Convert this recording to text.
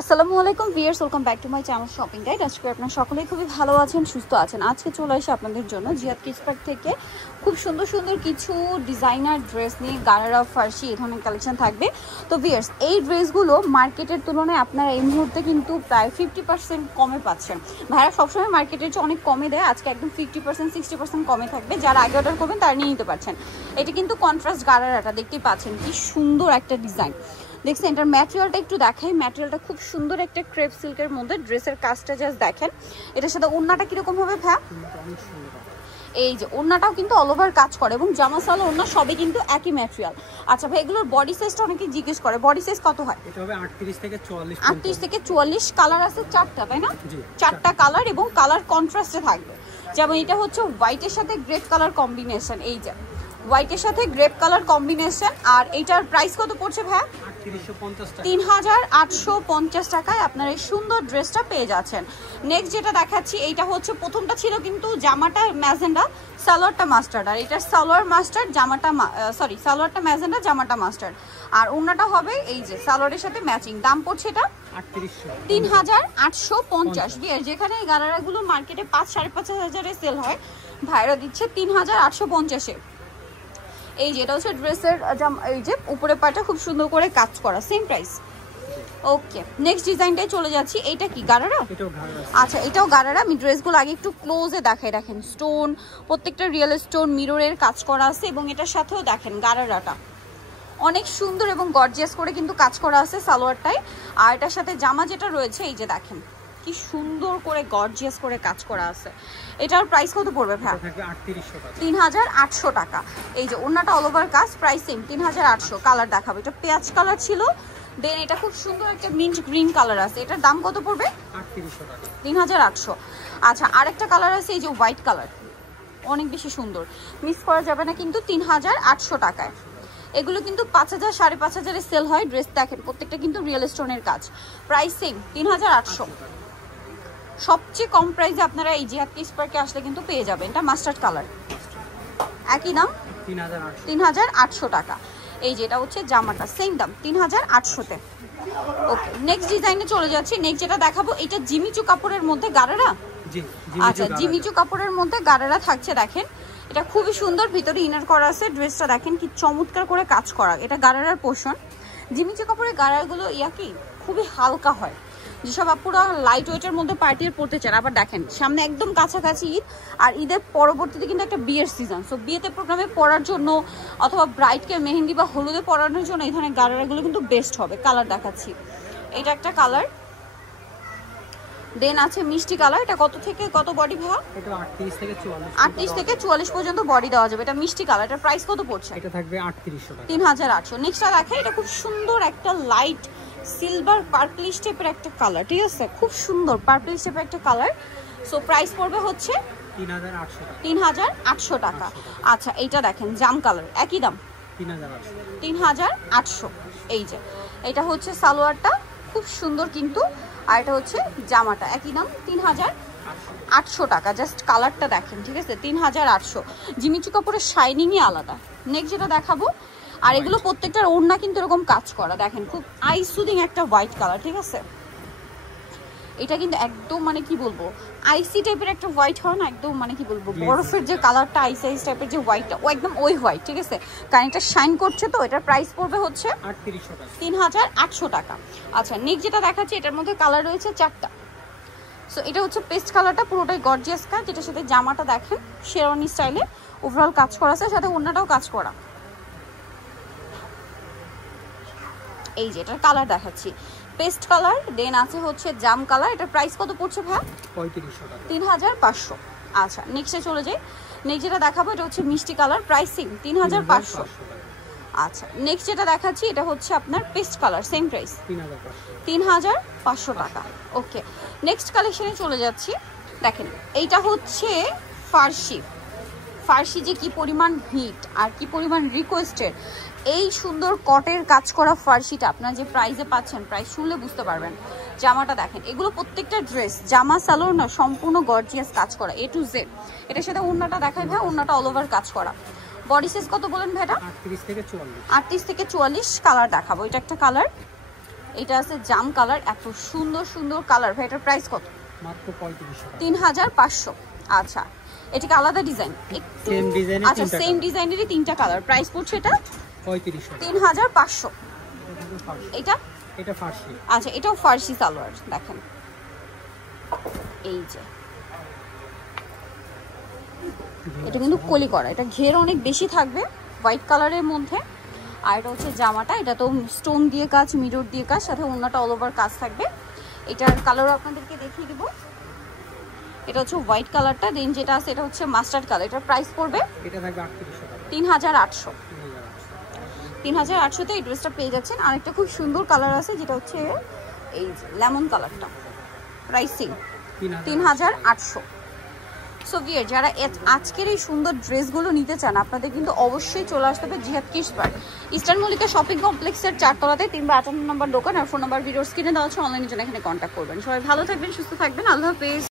আসসালামু আলাইকুম viewers, welcome back to my channel shopping guide. আজকে আপনারা সকলেই খুবই ভালো আছেন, সুস্থ আছেন। আজকে চলে আসি আপনাদের জন্য জিয়াদ কিডস পার্ক থেকে খুব সুন্দর সুন্দর কিছু ডিজাইনার ড্রেস নিয়ে গারারা, ফার্সি এই ধরনের কালেকশন থাকবে। তো ভিউয়ার্স, এই ড্রেসগুলো মার্কেটের তুলনায় আপনারা এই মুহূর্তে কিন্তু প্রায় 50% কমে পাচ্ছেন। ভাইরা সবসময় মার্কেটের চেয়ে অনেক কমে দেয়, আজকে একদম 50% 60% কমে থাকবে। যারা আগে অর্ডার করবেন তারা নিয়ে নিতে পারছেন। এটা কিন্তু কন্ট্রাস্ট গারারাটা দেখতেই পাচ্ছেন, কি সুন্দর একটা ডিজাইন। দেখছেন, এটার ম্যাটেরিয়ালটা একটু দেখাই। ম্যাটেরিয়ালটা খুব সুন্দর একটা ক্রেপ সিল্কের মধ্যে। ড্রেসের কাজটা জাস্ট দেখেন। এটার সাথে ওড়নাটা কিরকম হবে ভাইয়া? এই যে ওড়নাটাও কিন্তু অল ওভার কাজ করে এবং জামা সালোয়ার ওড়না সবই কিন্তু একই ম্যাটেরিয়াল। আচ্ছা ভাই, এগুলোর বডি সাইজটা অনেকে জিজ্ঞেস করে, বডি সাইজ কত হয়? এটা হবে 38 থেকে 44। 38 থেকে 44। কালার আছে 4টা, তাই না? 4টা কালার এবং কালার কন্ট্রাস্টে থাকবে। যেমন এটা হচ্ছে হোয়াইটের সাথে গ্রেপ কালার কম্বিনেশন, এই যে হোয়াইটের সাথে গ্রেপ কালার কম্বিনেশন। আর এইটার প্রাইস কত পড়ছে ভাইয়া? 3850 টাকায় আপনারা এই সুন্দর ড্রেসটা পেয়ে যাচ্ছেন। নেক্সট যেটা দেখাচ্ছি, এইটা হচ্ছে প্রথমটা ছিল কিন্তু জামাটা ম্যাজেন্ডা, সালোয়ারটা মাস্টার্ড। আর এটার সালোয়ার মাস্টার্ড, জামাটা সালোয়ারটা ম্যাজেন্ডা, জামাটা মাস্টার্ড। আর ওড়নাটা হবে এই যে সালোয়ারের সাথে ম্যাচিং। দাম পড়ছে এটা 3850। যেখানে এই গারারাগুলো মার্কেটে 5-5.5 সেল হয়, ভাইরা দিচ্ছে 3850-এ। এই যেটা হচ্ছে ড্রেসের এই যে উপরে পাটা খুব সুন্দর করে কাজ করা, সেম প্রাইস। ওকে, নেক্সট ডিজাইনটাই চলে যাচ্ছি। এইটা কি গারারা? আচ্ছা, এটাও গারারা। আমি ড্রেসগুলো আগে একটু ক্লোজে দেখাই। দেখেন স্টোন, প্রত্যেকটা রিয়েল স্টোন মিররের কাজ করা আছে এবং এটার সাথেও দেখেন গারারাটা অনেক সুন্দর এবং গর্জিয়াস করে কিন্তু কাজ করা আছে সালোয়ারটাই। আর এটার সাথে জামা যেটা রয়েছে, এই যে দেখেন কি সুন্দর করে গর্জিয়াস করে কাজ করা আছে। এটার প্রাইস কত পড়বে ভাই? 3800 টাকা। এই যে ওড়নাটা অল ওভার কাজ, প্রাইস সেম 3800। কালার দেখাবো, এটা পেঁয়াজ কালার ছিল, দেন এটা খুব সুন্দর একটা মিন্ট গ্রিন কালার আছে। এটার দাম কত পড়বে? 3800। আচ্ছা, আরেকটা কালার আছে এই যে হোয়াইট কালার, অনেক বেশি সুন্দর, মিস করা যাবে না কিন্তু 3800 টাকায়। এগুলো কিন্তু 5000-5.5 সেল হয়। ড্রেস দেখেন প্রত্যেকটা কিন্তু রিয়েল স্টোনের কাজ, প্রাইস সেম 3800। সবচেয়ে কম প্রাইসে আপনারা এই জিয়াদ কিডস পার্কে আসলে কিন্তু পেয়ে যাবেন। এটা মাস্টার্ড কালার, একই দাম 3800 টাকা। এই যেটা হচ্ছে জামাটা, সেম দাম 3800-তে। ওকে, নেক্সট ডিজাইনে চলে যাচ্ছি। নেক্সট যেটা দেখাবো, এটা জিমিচু কাপড়ের মধ্যে গারারা। আচ্ছা, জিমিচু কাপড়ের মধ্যে গারারা থাকছে। দেখেন এটা খুবই সুন্দর, ভিতরে ইনার করা আছে। ড্রেসটা দেখেন কি চমৎকার করে কাজ করা। এটা গারারার পোর্শন। জিমিচু কাপড়ের গারারাগুলো কি খুবই হালকা হয়, যেসব আপুরা লাইট ওয়েটের মধ্যে পার্টির পরতে চান। আবার দেখেন সামনে একদম কাছাকাছি ঈদ, আর ঈদের পরবর্তীতে কিন্তু একটা বিয়ের সিজন। সো বিয়েতে প্রোগ্রামে পরার জন্য অথবা ব্রাইডকে মেহেন্দি বা হলুদে পরানোর জন্য এই ধরনের গারারাগুলো কিন্তু বেস্ট হবে। কালার দেখাচ্ছি, এটা একটা কালার, দেন আছে মিষ্টি কালার। এটা কত থেকে কত বডি ভাইয়া? এটা 38 থেকে 44। 38 থেকে 44 পর্যন্ত বডি দেওয়া যাবে। এটা মিষ্টি কালার। এটার প্রাইস কত পড়ছে? এটা থাকবে 3800 টাকা। 3800। নেক্সটটা দেখেন, এটা খুব সুন্দর একটা লাইট সিলভার পার্পলিশ টাইপের একটা কালার, ঠিক আছে? খুব সুন্দর পার্পলিশ টাইপের একটা কালার। সো প্রাইস পড়বে হচ্ছে 3800 টাকা। আচ্ছা, এইটা দেখেন জাম কালার, একই দাম 3800। এই যে এটা হচ্ছে সালোয়ারটা, খুব সুন্দর কিন্তু। আর এটা হচ্ছে জামাটা, একই দাম 3800 টাকা। জাস্ট কালারটা দেখেন, ঠিক আছে? 3800। জিমিচু কাপড়ের শাইনিংই আলাদা। নেক্সট যেটা দেখাবো, আর এগুলো প্রত্যেকটার ওড়না কিন্তু এরকম কাজ করা। দেখেন খুব আই সুদিং একটা হোয়াইট কালার, ঠিক আছে? এটা কিন্তু একদম মানে কি বলবো, আইসি টাইপের একটা হোয়াইট হয় না, একদম মানে কি বলবো, বরফের যে কালারটা, আইস আইস টাইপের যে হোয়াইটটা, ও একদম ওই হোয়াইট, ঠিক আছে? কারণ এটা শাইন করছে। তো এটার প্রাইস পড়বে হচ্ছে 3800 টাকা। আচ্ছা, নেক্সট যেটা দেখাচ্ছি, এটার মধ্যে কালার রয়েছে 4টা। সো এটা হচ্ছে পেস্ট কালারটা, পুরোটাই গর্জিয়াস কাজ। যেটার সাথে জামাটা দেখেন শেরওয়ানি স্টাইলে ওভারঅল কাজ করা আছে, সাথে ওড়নাটাও কাজ করা। এই যে এটার কালার দেখাচ্ছি, পেস্ট কালার, দেন আছে হচ্ছে জাম কালার। এটার প্রাইস কত পড়ছে ভাই? 3500। আচ্ছা, নেক্সটে চলে যাই। নেক্সট যেটা দেখাবো, এটা হচ্ছে মিষ্টি কালার, প্রাইসিং 3500। আচ্ছা, নেক্সট যেটা দেখাচ্ছি, এটা হচ্ছে আপনার পেস্ট কালার, সেম প্রাইস 3500 টাকা। ওকে, নেক্সট কালেকশনে চলে যাচ্ছি। দেখেন এইটা হচ্ছে ফার্সি। ফার্সি যে কি পরিমাণ হিট আর কি পরিমাণ রিকোয়েস্টেড। এই সুন্দর কটের কাজ করা ফার্সিটা আপনারা যে প্রাইসে পাচ্ছেন, প্রাইস শুনলে বুঝতে পারবেন। জামাটা দেখেন, এগুলো প্রত্যেকটা ড্রেস জামা সালোয়ার না সম্পূর্ণ গর্জিয়াস কাজ করা, A to Z। এটার সাথে ওড়নাটা দেখাই ভাই, ওড়নাটা অল ওভার কাজ করা। বডি সাইজ কত বলেন ভাইটা? 38 থেকে 44। 38 থেকে 44 কালার দেখাবো। এটা একটা কালার, এটা আছে জাম কালার, এত সুন্দর সুন্দর কালার। ভাই এটার প্রাইস কত? মাত্র 3500 টাকা। 3500। আচ্ছা, এটা কি আলাদা ডিজাইন? সেম ডিজাইনের আচ্ছা, সেম ডিজাইনেরই তিনটা কালার। প্রাইস পড়ছে এটা 3500 টাকা। 3500। এটা এটা ফার্সি। আচ্ছা, এটাও ফার্সি সালোয়ার। দেখেন এই যে, এটা কিন্তু কলি করা, এটা ঘের অনেক বেশি থাকবে হোয়াইট কালারের মধ্যে। আর এটা হচ্ছে জামাটা, এটা তো স্টোন দিয়ে কাজ, মিরর দিয়ে কাজ, সাথে ওড়নাটা অল ওভার কাজ থাকবে। এটার কালারও আপনাদেরকে দেখিয়ে দিব। এটা হচ্ছে হোয়াইট কালারটা, দেন যেটা আছে এটা হচ্ছে মাস্টার্ড কালার। এটার প্রাইস পড়বে এটা থাকবে 3800 টাকা। 3800। 3800 তে এই ড্রেসটা পেয়ে যাচ্ছেন। আরেকটা খুব সুন্দর কালার আছে যেটা হচ্ছে এই লেমন কালারটা, প্রাইসিং 3800। সো ভিউয়ার, যারা আজকের এই সুন্দর ড্রেসগুলো নিতে চান আপনাদের কিন্তু অবশ্যই চলে আসতে হবে জিহাদ kids park, eastern Mallika shopping কমপ্লেক্সের 4 তলাতে 352 নম্বর দোকান। আর ফোন নাম্বার ভিডিওর স্ক্রিনে দেওয়া আছে, অনলাইনের জন্য এখানে কন্ট্যাক্ট করবেন। সবাই ভালো থাকবেন, সুস্থ থাকবেন, আল্লাহ হাফেজ।